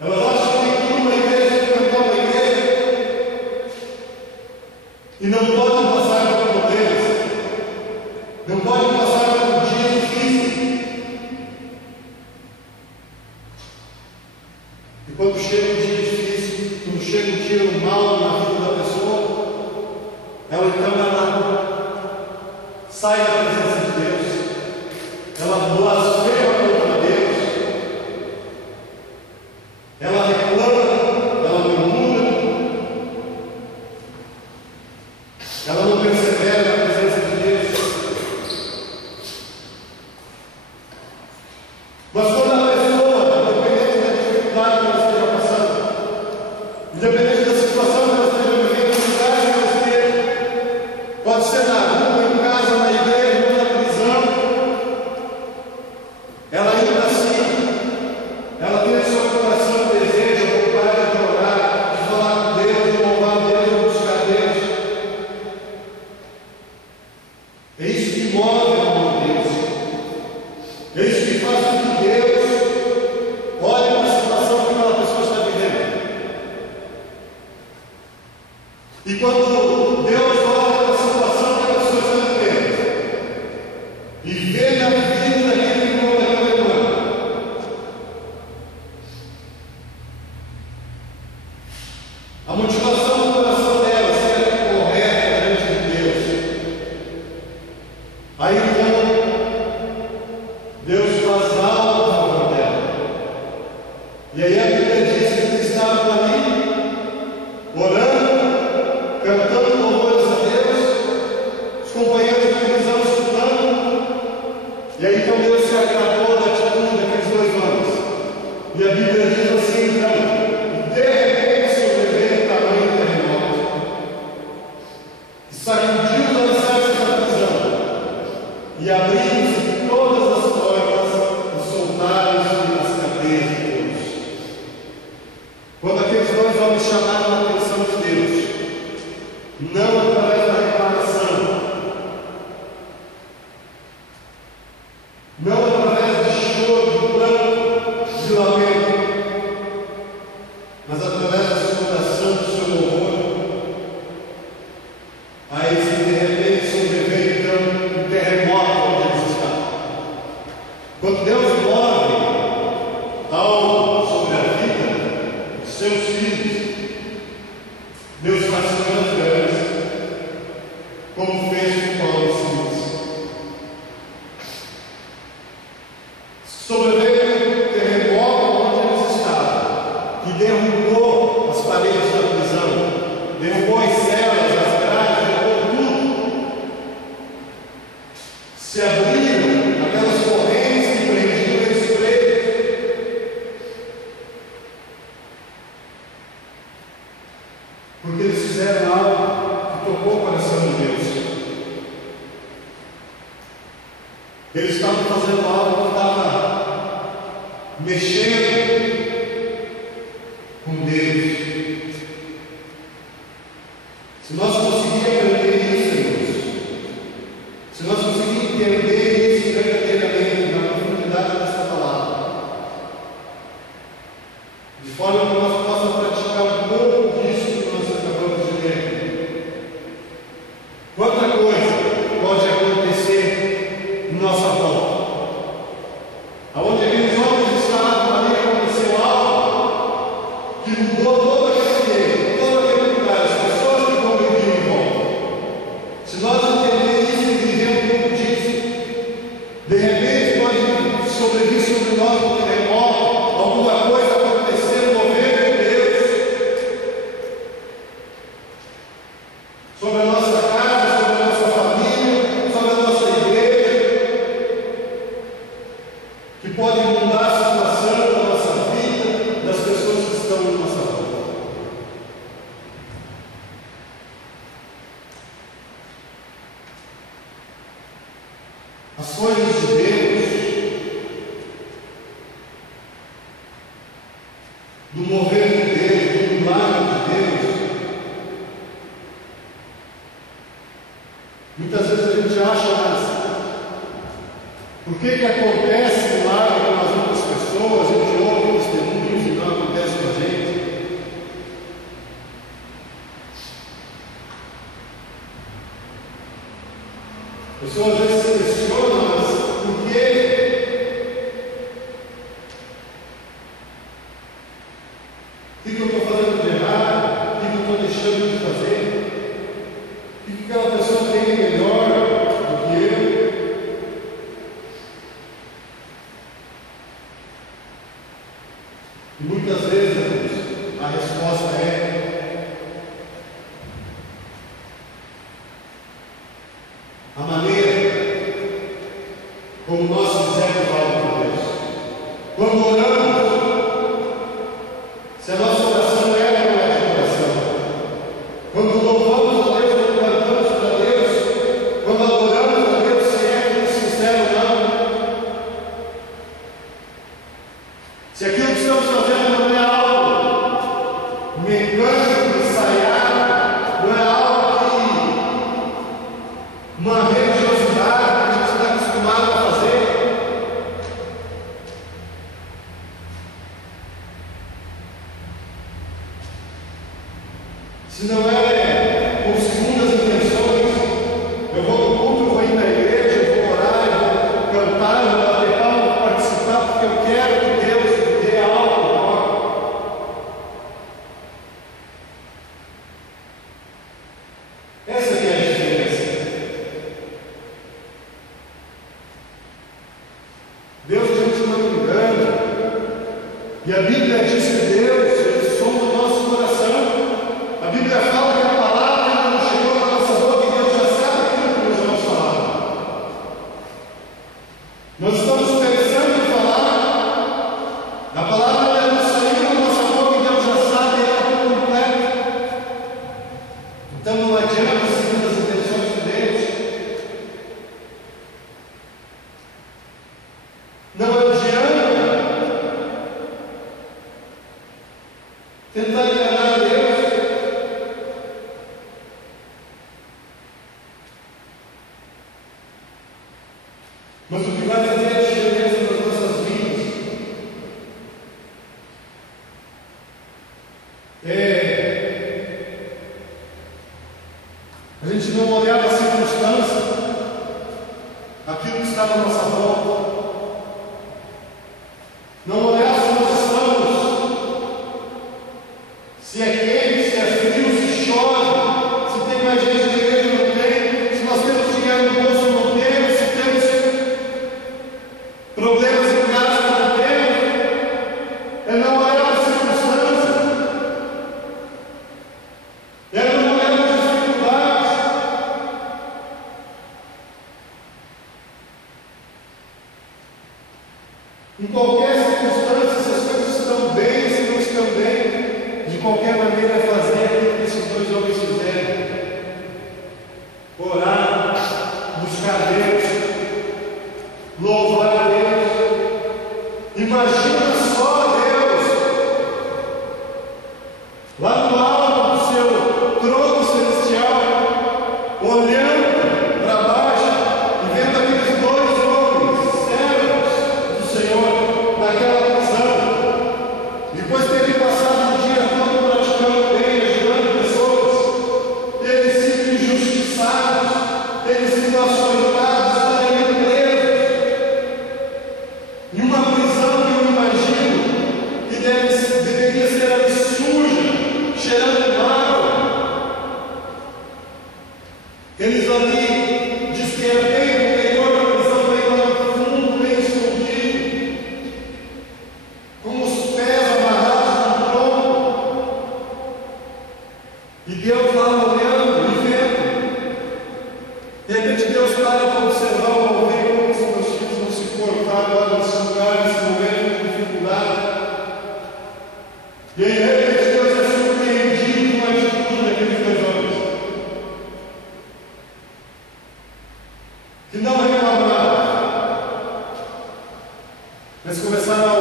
Elas acham que tem que ir numa igreja, frequentar uma igreja, e não podem passar por problemas, não podem passar por dias difíceis. E quando chega um dia difícil, quando chega um dia mal na vida da pessoa, ela então sai da presença de Deus, ela blasfema contra Deus, ela reclama, ela murmura, ela não persevera na presença de Deus. Mas quando a pessoa, independente da dificuldade que ela esteja passando, independente da situação que ela esteja vivendo, no lugar que ela esteja, pode ser na rua, em casa, na igreja, na prisão, ela ainda assim, ela tem no seu coração o desejo, a vontade de orar, de falar com Deus, de louvar Deus, de buscar Deus. É isso que move o amor de Deus. É isso que faz com que Deus olhe para a situação que aquela pessoa está vivendo. E quando Deus olha para a situação que a pessoa está vivendo e vê na vida daquele irmão, daquela irmã, a motivação do coração dela será correta diante de Deus. Aí então, Deus faz algo a favor dela. E aí a Bíblia diz que eles estavam ali, orando, cantando louvores a Deus, os companheiros de prisão escutando. E aí então Deus se agradou da atitude daqueles dois homens. E a Bíblia diz assim, então, de repente sobreveio um tamanho terremoto, que sacudiu os alicerces da prisão, e abriu-se todas as portas, e soltaram-se as cadeias de todos. Quando aqueles dois homens chamaram a atenção de Deus, não através da reclamação, não através de choro, de pranto, de lamento, mas através da sua oração, do seu louvor, aí sim, de repente sobreveio então um terremoto onde eles estavam. Quando Deus move algo sobre a vida de seus filhos, Deus faz coisas grandes, como fez com Paulo e Silas. Sobreveio um terremoto onde eles estavam, que derrubou as paredes da prisão, derrubou as celas, as grades, derrubou tudo. Se abriram aquelas correntes que prendiam eles presos. Porque eles fizeram algo que tocou o coração de Deus. Eles estavam fazendo algo que estava mexendo com Deus. Se nós conseguirmos aprender isso, irmãos, se nós conseguirmos entender isso verdadeiramente na profundidade dessa palavra, de forma que nós possamos praticar um pouco disso que nós acabamos de ler, quanta coisa pode acontecer em nossa volta. Aonde aqueles homens estavam ali, aconteceu algo que mudou todo aquele ambiente, todo aquele lugar, as pessoas que conviviam em volta. Se nós entendermos isso e vivermos um pouco disso, de repente pode sobrevir sobre nós um terremoto, alguma coisa acontecer, um mover de Deus sobre a nossa casa, sobre a nossa família, sobre a nossa igreja, que pode mudar a situação da nossa vida, das pessoas que estão em nossa volta. As coisas de Deus, do mover de Deus, do milagre de Deus, muitas vezes a gente acha, mas por que acontece milagre com as outras pessoas? A gente ouve testemunhos e não acontece E muitas vezes, irmãos, a resposta é a maneira como nós fizemos algo por Deus. Quando oramos, se a nossa oração é ou não é de coração. Quando louvamos a Deus, quando cantamos para Deus, quando adoramos a Deus, se é muito sincero ou não. Se aquilo que estamos fazendo não é algo mecânico, ensaiado, não é algo que uma religiosidade que a gente está acostumado a fazer. Se não é com segundas intenções, eu vou no culto, eu vou ir na igreja, eu vou orar, eu vou cantar, eu vou bater palma, eu vou participar, porque eu quero que Deus me dê algo. Essa que é a diferença. Deus a gente não engana. E a Bíblia diz que Deus, Ele sonda o nosso coração. A Bíblia fala que a palavra ainda não chegou na nossa boca e Deus já sabe aquilo que nós vamos falar. Nós estamos pensando em falar, a palavra ainda não saiu da nossa boca e Deus já sabe ela por completo. Então não adianta seguir as intenções de Deus. Não adianta tentar enganar Deus. Mas o que vai fazer a diferença nas nossas vidas é a gente não olhar para a circunstância, aquilo que está na nossa volta, não olhar se nós estamos, se é quente, se é frio, se chove, se tem mais gente na igreja ou não tem, se nós temos dinheiro no bolso ou não temos, se temos problemas em casa ou não temos. É não olhar para a circunstância, é não olhar para as dificuldades. Em qualquer circunstância, se as coisas estão bem, se não estão bem, de qualquer maneira é fazer aquilo que esses dois homens fizeram. Orar, buscar Deus, louvar a Deus. Imagina só Deus lá no alto do seu trono celestial, olhando para baixo e vendo aqueles dois homens, servos do Senhor, naquela prisão. Depois de terem passado o dia todo praticando bem, ajudando pessoas, terem sido injustiçados, terem sido açoitados, estarem indo presos. Em uma prisão que eu imagino que deveria ser ali suja, cheirando mal. Eles ali, diz que era bem no interior da prisão, bem lá no fundo, bem escondido, com os pés amarrados no tronco. E Deus lá olhando e vendo. De repente Deus para para observar o momento como os meus filhos vão se cortar lá nesse lugar, nesse momento de dificuldade. E aí, de repente, Deus é surpreendido com a atitude daqueles dois homens, que não reclamaram, mas começaram a